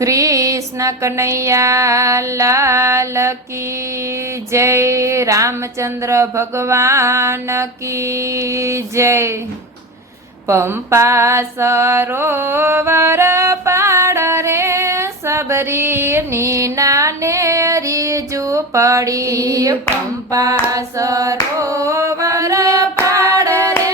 कृष्ण कन्हैया लाल की जय। रामचंद्र भगवान की जय। पंपा सरोवर पाड़ रे सबरी नीना नेरी झूपड़ी। पंपा सरोवर पाड़ रे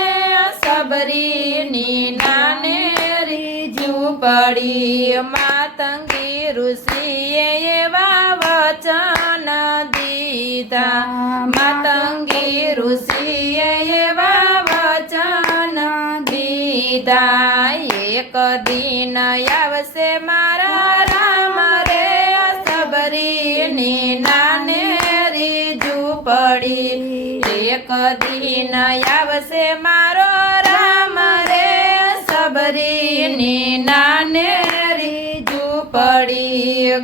सबरी नीना नेरी झूपड़ी। मातंगी ऋषिए एवा वचन दीधा। मातंगी ऋषिए एवा वचन दीधा। एक दिन आवसे मारा राम रे सबरी नीना नेरी झूपड़ी। एक दिन आवसे मारो राम रे सबरी नीना नेरी झूपड़ी।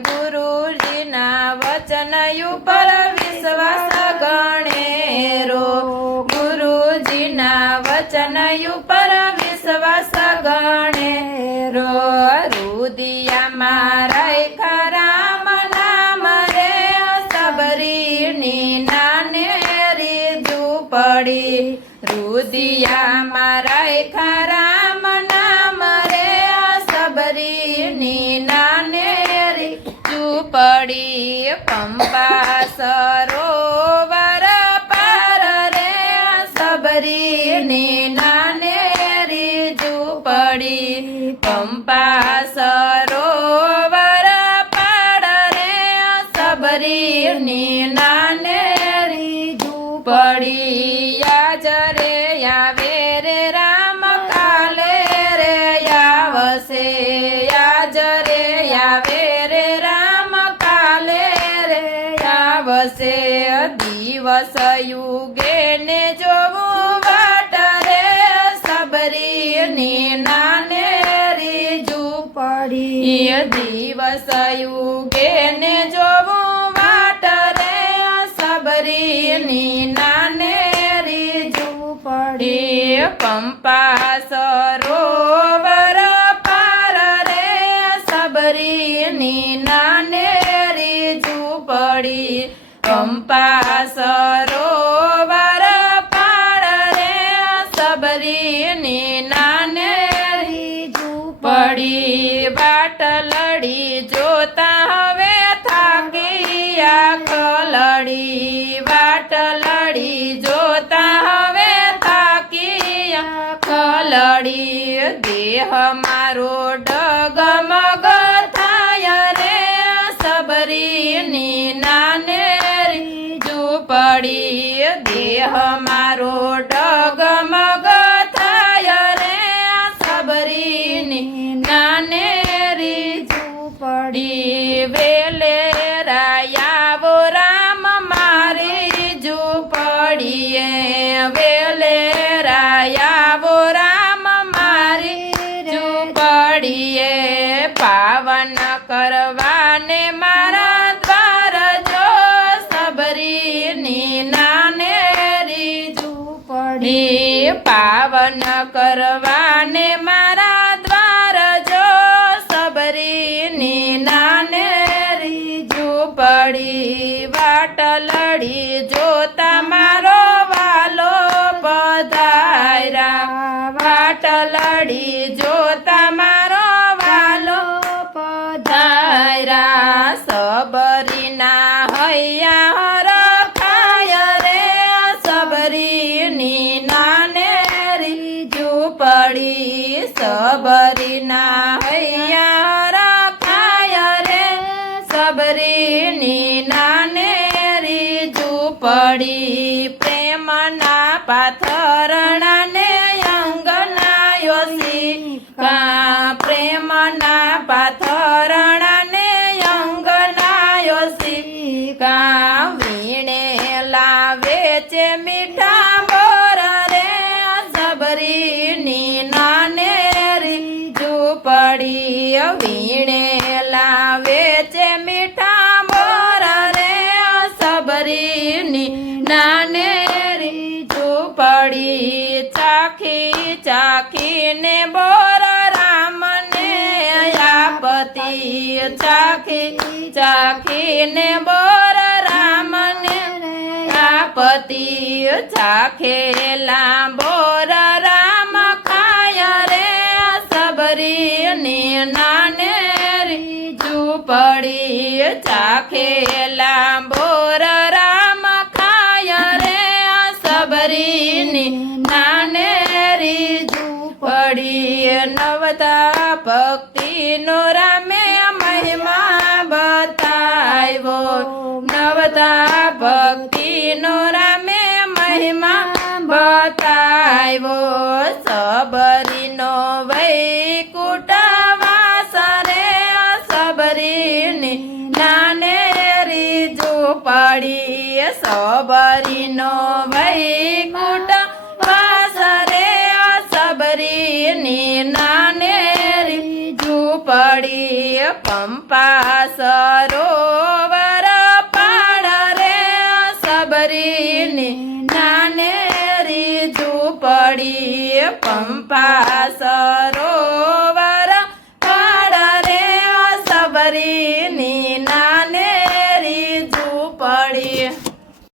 गुरुजी ना वचन ઉપર વિશ્વાસ ગણેરો। ગુરુજી ના વચન ઉપર વિશ્વાસ ગણેરો। રુદિયા મારા રામ નામ રે સબરી નીના નેરી ઝૂપડી। રુદિયા મારા રામ નામ રે સબરી નીના નેરી ઝૂપડી। पंपा सरोवर पार रे सबरी नीना नेरी झूपड़ी। पंपा सरोवर पार रे सबरी नीना नेरी झूपड़ी। याज रे यावे रे राम काले रे यावसे। याज रे यावे रे राम काले रे यावसे। दिवस युगे ने जोवू वाट रे सबरी नीना नेरी झूपड़ी। दिवस युगे ने जोवू वाट रे सबरी नीना नेरी झूपड़ी। पंपा सरोवर पार रे सबरी नीना नेरी झूपड़ी। पंपा सरोवर पार रे सबरी नीना नेरी झूपड़ी। बाट लड़ी जोता हवे थाकिया खलड़ी। बाट लड़ी जोता हवे थाकिया खलड़ी। देह मारो डगमग थाय रे सबरी नीना नेरी झूपड़ी। देह मारो डगमग थाय रे सबरी नीना नेरी झूपड़ी। वेले रायावो राम मारी झूपड़िए। वेले रायावो राम मारी झूपड़िए। पावन करवाने मारा द्वार जो सबरी नीना नेरी झूपड़ी। पावन करवाने मारा द्वार जो सबरी नीना नेरी झूपड़ी। वाट लड़ी जोता मारो वालो पधारा। वाट लड़ी जोता मारो वालो पधारा। सबरी ना हैया हर खाय रे सबरी नीना नेरी झूपड़ी। सबरी ना हैया हर खाय रे सबरी नीना नेरी झूपड़ी। प्रेम ना पाथरणा ने अंगना योसिका। प्रेम ना पाथरणा ने अंगना योसिका। वीणे लावे चे मीठा मोर रे सबरी नीना नेरी झूपड़ी। वीणे लावे चे मीठा मोर रे सबरी नीना नेरी झूपड़ी। चाखी चाखी ने बोर राम ने आपती। ચાખીને બોર રામને આપતી ચાખેલા બોર રામ ખાય રે સબરીની નાનેરી ઝૂંપડી ચાખેલા બોર રામ ખાય રે સબરીની નાનેરી ઝૂંપડી નવતા ભક્તિનો રામે મહિમા બતાવ્યો નવતા ભક્તિનો રામે મહિમા બતાવ્યો સબરીનો વૈકુટ વાસ રે સબરીની નાનેરી ઝૂંપડી સબરીનો વૈકુટ વાસ રે સબરીની નાનેરી ઝૂંપડી પંપા સરોવર પાડ રે સબરીની નાનેરી ઝૂંપડી પંપા સરોવર